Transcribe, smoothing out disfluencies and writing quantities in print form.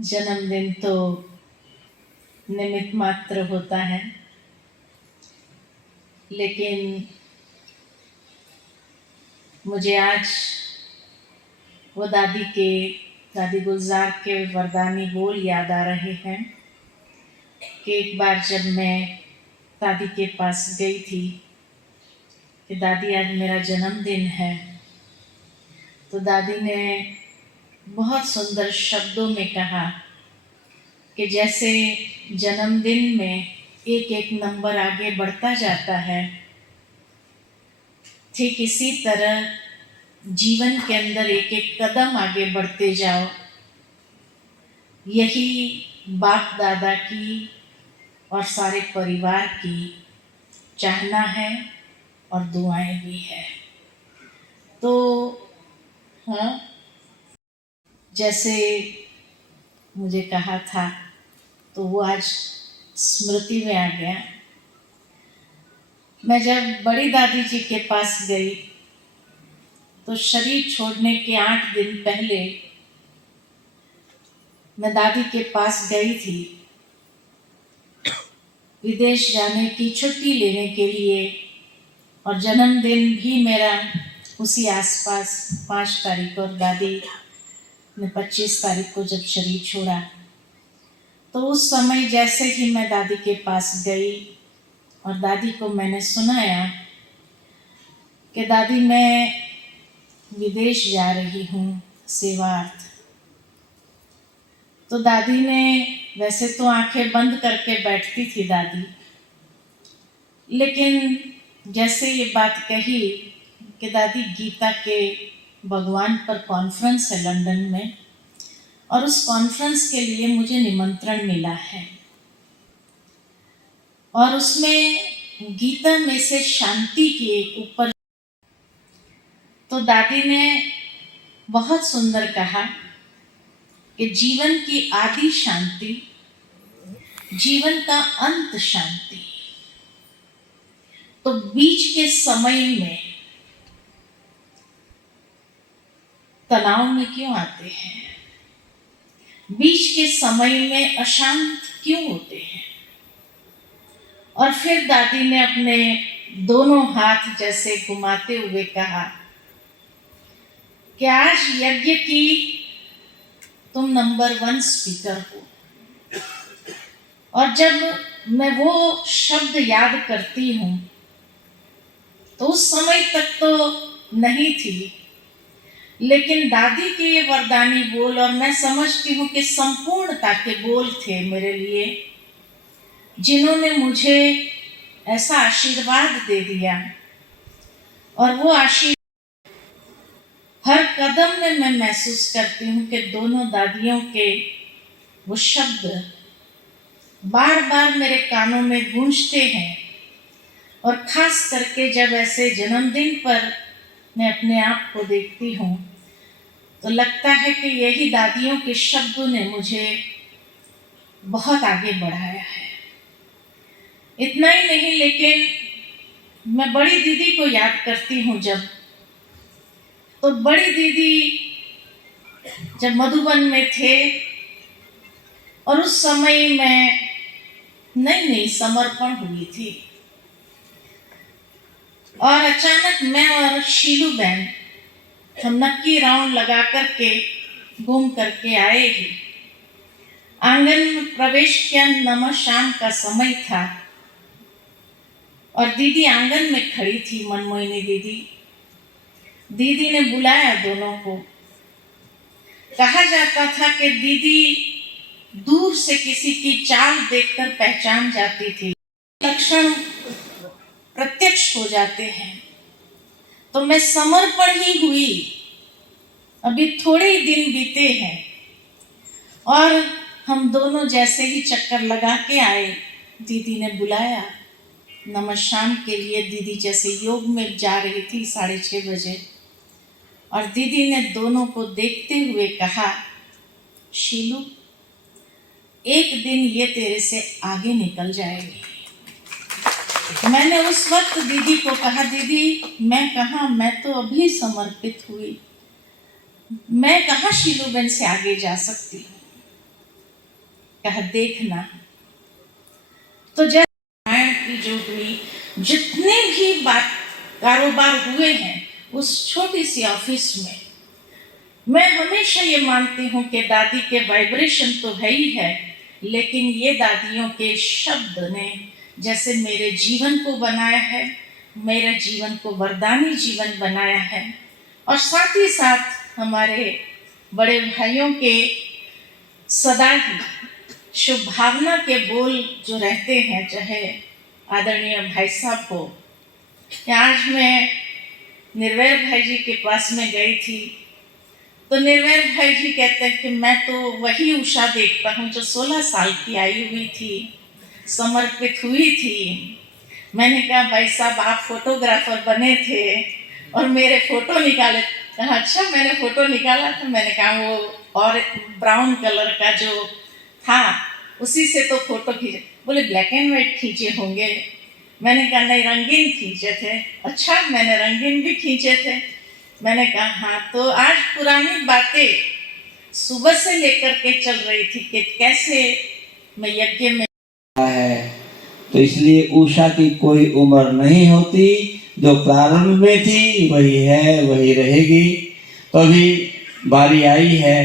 जन्मदिन तो निमित्त मात्र होता है, लेकिन मुझे आज वो दादी गुलजार के वरदानी बोल याद आ रहे हैं कि एक बार जब मैं दादी के पास गई थी कि दादी आज मेरा जन्मदिन है, तो दादी ने बहुत सुंदर शब्दों में कहा कि जैसे जन्मदिन में एक एक नंबर आगे बढ़ता जाता है, ठीक इसी तरह जीवन के अंदर एक एक कदम आगे बढ़ते जाओ। यही बाप दादा की और सारे परिवार की चाहना है और दुआएं भी है। तो हाँ, जैसे मुझे कहा था तो वो आज स्मृति में आ गया। मैं जब बड़ी दादी जी के पास गई तो शरीर छोड़ने के 8 दिन पहले मैं दादी के पास गई थी विदेश जाने की छुट्टी लेने के लिए, और जन्मदिन भी मेरा उसी आसपास 5 तारीख और दादी ने 25 तारीख को जब शरीर छोड़ा, तो उस समय जैसे ही मैं दादी के पास गई और दादी को मैंने सुनाया कि दादी मैं विदेश जा रही हूँ सेवार्थ, तो दादी ने वैसे तो आंखें बंद करके बैठती थी दादी, लेकिन जैसे ये बात कही कि दादी गीता के भगवान पर कॉन्फ्रेंस है लंदन में और उस कॉन्फ्रेंस के लिए मुझे निमंत्रण मिला है और उसमें गीता में से शांति के ऊपर, तो दादी ने बहुत सुंदर कहा कि जीवन की आदि शांति, जीवन का अंत शांति, तो बीच के समय में तनाव में क्यों आते हैं, बीच के समय में अशांत क्यों होते हैं। और फिर दादी ने अपने दोनों हाथ जैसे घुमाते हुए कहा कि आज यज्ञ की तुम नंबर 1 स्पीकर हो। और जब मैं वो शब्द याद करती हूँ तो उस समय तक तो नहीं थी, लेकिन दादी के ये वरदानी बोल, और मैं समझती हूँ कि संपूर्णता के बोल थे मेरे लिए, जिन्होंने मुझे ऐसा आशीर्वाद दे दिया। और वो आशीर्वाद हर कदम में मैं महसूस करती हूँ कि दोनों दादियों के वो शब्द बार बार मेरे कानों में गूंजते हैं। और खास करके जब ऐसे जन्मदिन पर मैं अपने आप को देखती हूँ तो लगता है कि यही दादियों के शब्दों ने मुझे बहुत आगे बढ़ाया है। इतना ही नहीं, लेकिन मैं बड़ी दीदी को याद करती हूँ जब, तो बड़ी दीदी जब मधुबन में थे और उस समय में नई समर्पण हुई थी और अचानक मैं और शीलू बहन हम नक्की राउंड लगा करके घूम करके आए ही। आंगन में प्रवेश किया, नमः शाम का समय था और दीदी आंगन में खड़ी थी, मनमोहिनी दीदी। दीदी ने बुलाया दोनों को। कहा जाता था कि दीदी दूर से किसी की चाल देखकर पहचान जाती थी, लक्षण प्रत्यक्ष हो जाते हैं। तो मैं समर्पण ही हुई, अभी थोड़े ही दिन बीते हैं और हम दोनों जैसे ही चक्कर लगा के आए, दीदी ने बुलाया नमः शाम के लिए। दीदी जैसे योग में जा रही थी 6:30 बजे, और दीदी ने दोनों को देखते हुए कहा, शीलू एक दिन ये तेरे से आगे निकल जाएगी। मैंने उस वक्त दीदी को कहा, दीदी मैं कहाँ, मैं तो अभी समर्पित हुई, मैं कहाँ शीलू बहन से आगे जा सकती हूँ। कहा देखना। तो जब रामायण की जो हुई, जितने भी बात कारोबार हुए हैं उस छोटी सी ऑफिस में, मैं हमेशा ये मानती हूँ कि दादी के वाइब्रेशन तो है ही है, लेकिन ये दादियों के शब्द ने जैसे मेरे जीवन को बनाया है, मेरे जीवन को वरदानी जीवन बनाया है। और साथ ही साथ हमारे बड़े भाइयों के सदा ही शुभ भावना के बोल जो रहते हैं, चाहे आदरणीय भाई साहब हो, आज मैं निर्वैर भाई जी के पास में गई थी, तो निर्वैर भाई जी कहते हैं कि मैं तो वही उषा देखता हूँ जो 16 साल की आई हुई थी, समर्पित हुई थी। मैंने कहा भाई साहब आप फोटोग्राफर बने थे और मेरे फोटो निकाले। कहा अच्छा मैंने फोटो निकाला था। मैंने कहा वो और ब्राउन कलर का जो था उसी से तो फोटो खींचे। बोले ब्लैक एंड व्हाइट खींचे होंगे। मैंने कहा नहीं रंगीन खींचे थे। अच्छा मैंने रंगीन भी खींचे थे। मैंने कहा हाँ। तो आज पुरानी बातें सुबह से लेकर के चल रही थी कि कैसे मैं यज्ञ में है, तो इसलिए उषा की कोई उम्र नहीं होती, जो प्रारंभ में थी वही है वही रहेगी। तो अभी बारी आई है